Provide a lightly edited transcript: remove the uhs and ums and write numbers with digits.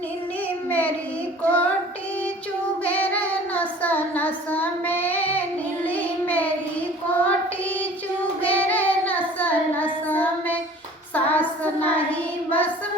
नीली मेरी कोटी चुभे रे नस नस में, नीली मेरी कोटी चुभे रे नस नस में, सास नहीं बस